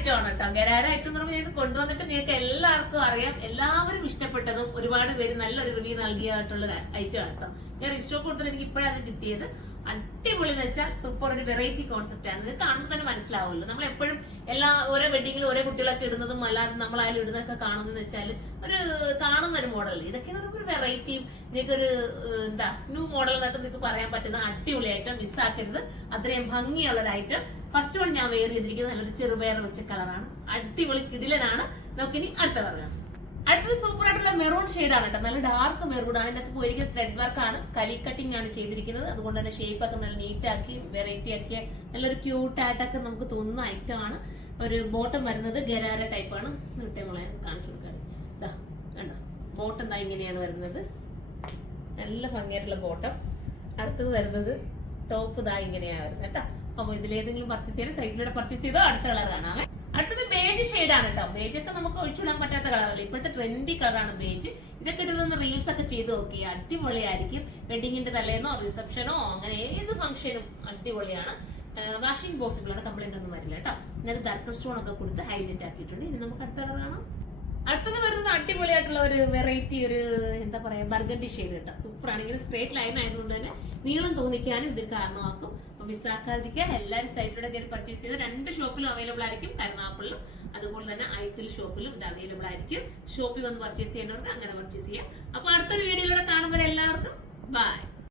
Item ആണ് കേട്ടോ. ഗരാര item എന്ന് പറയുമ്പോൾ ഇത് കൊണ്ടുവന്നിട്ട് നിങ്ങൾക്ക് എല്ലാവർക്കും അറിയാം, എല്ലാവരും ഇഷ്ടപ്പെട്ടതും ഒരുപാട് പേര് നല്ലൊരു റിവ്യൂ നൽകിയതായിട്ടുള്ള ഐറ്റം ആണ് കേട്ടോ. ഞാൻ റീസ്റ്റോക്ക് കൊടുത്തിട്ട് എനിക്ക് ഇപ്പോഴാണ് കിട്ടിയത്. അടിപൊളി എന്ന് വെച്ചാൽ സൂപ്പർ ഒരു വെറൈറ്റി കോൺസെപ്റ്റ് ആണ്. ഇത് കാണുമ്പോൾ തന്നെ മനസ്സിലാവുമല്ലോ. നമ്മൾ എപ്പോഴും ഓരോ വെഡിങ്ങിലും ഓരോ കുട്ടികളൊക്കെ ഇടുന്നതും അല്ലാതെ നമ്മളായാലും ഇടുന്നതൊക്കെ കാണുന്നതെന്ന് വെച്ചാൽ ഒരു കാണുന്ന ഒരു മോഡൽ. ഇതൊക്കെ ഒരു വെറൈറ്റിയും നിങ്ങൾക്കൊരു ന്യൂ മോഡൽ എന്നൊക്കെ നിങ്ങൾക്ക് പറയാൻ പറ്റുന്ന അടിപൊളി ഐറ്റം. മിസ്സാക്കരുത്. അത്രയും ഭംഗിയുള്ള ഒരു ഐറ്റം. ഫസ്റ്റ് വൺ ഞാൻ വെയർ ചെയ്തിരിക്കുന്നത് നല്ലൊരു ചെറുപയർ വെച്ച കളറാണ്. അടിപൊളി കിടിലനാണ്. നമുക്കിനി അടുത്ത പറയാം. അടുത്തത് സൂപ്പർ ആയിട്ടുള്ള മെറൂൺ ഷെയ്ഡ് ആണ് കേട്ടോ. നല്ല ഡാർക്ക് മെറൂൺ ആണ്. ഇതിനകത്ത് പോയിരിക്കുന്ന ത്രെഡ് വർക്ക് ആണ്, കലി കട്ടിംഗ് ആണ് ചെയ്തിരിക്കുന്നത്. അതുകൊണ്ട് തന്നെ ഷേപ്പ് ഒക്കെ നല്ല നീറ്റ് ആക്കി വെറൈറ്റി ആക്കിയ നല്ലൊരു ക്യൂട്ട് ആയിട്ടൊക്കെ നമുക്ക് തോന്നുന്ന ഐറ്റം ആണ്. ഒരു ബോട്ടം വരുന്നത് ഗരാര ടൈപ്പ് ആണ്. നമ്മളെ കാണിച്ചു കൊടുക്കാൻ കണ്ടോ, ബോട്ടം എന്താ ഇങ്ങനെയാണ് വരുന്നത്. നല്ല ഭംഗിയായിട്ടുള്ള ബോട്ടം. അടുത്തത് വരുന്നത് ടോപ്പ് ഇതാ ഇങ്ങനെയാണ് വരുന്നത് കേട്ടോ. അപ്പൊ ഇതിലേതെങ്കിലും പർച്ചേസ് ചെയ്ത് സൈഡിലൂടെ പർച്ചേസ് ചെയ്തോ. അടുത്ത കളർ കാണാം. അടുത്തത് ബേജ് ഷെയ്ഡ് ആണ് കേട്ടോ. ബേജ് ഒക്കെ നമുക്ക് ഒഴിച്ചുവിടാൻ പറ്റാത്ത കളറല്ല. ഇപ്പോഴത്തെ ട്രെൻഡി കളറാണ് ബേജ്. ഇതൊക്കെ ഇട്ടുന്ന റീൽസ് ഒക്കെ ചെയ്ത് നോക്കി അടിപൊളിയായിരിക്കും. വെഡിങ്ങിന്റെ തലേന്നോ റിസപ്ഷനോ അങ്ങനെ ഏത് ഫംഗ്ഷനും അടിപൊളിയാണ്. വാഷിംഗ് പോസിബിൾ ആണ്, കംപ്ലൈന്റ് ഒന്നും വരില്ല കേട്ടോ. ഇതിനകത്ത് ഡാർക്ക് സ്റ്റോൺ ഒക്കെ കൊടുത്ത് ഹൈലൈറ്റ് ആക്കിയിട്ടുണ്ട്. ഇനി നമുക്ക് അടുത്ത കളർ കാണാം. അടുത്തത് വരുന്നത് അടിപൊളിയായിട്ടുള്ള ഒരു വെറൈറ്റി ഒരു എന്താ പറയാ ബർഗണ്ടി ഷെയ്ഡ് കേട്ടോ. സൂപ്പർ ആണ്. ഇങ്ങനെ സ്ട്രേറ്റ് ലൈൻ ആയതുകൊണ്ട് തന്നെ നീളം തോന്നിക്കാനും ഇത് കാരണമാക്കും. അപ്പൊ മിസ്സാക്കാതിരിക്കുക. എല്ലാവരും സൈറ്റിലൂടെ കയറി പർച്ചേസ് ചെയ്ത് 2 ഷോപ്പിലും അവൈലബിൾ ആയിരിക്കും. കരുനാഗപ്പള്ളിലും അതുപോലെ തന്നെ ഐത്തിൽ ഷോപ്പിലും ഇത് അവൈലബിൾ ആയിരിക്കും. ഷോപ്പിൽ വന്ന് പർച്ചേസ് ചെയ്യേണ്ടവർക്ക് അങ്ങനെ പർച്ചേസ് ചെയ്യാം. അപ്പൊ അടുത്തൊരു വീഡിയോയിലൂടെ കാണുമ്പോൾ എല്ലാവർക്കും ബൈ.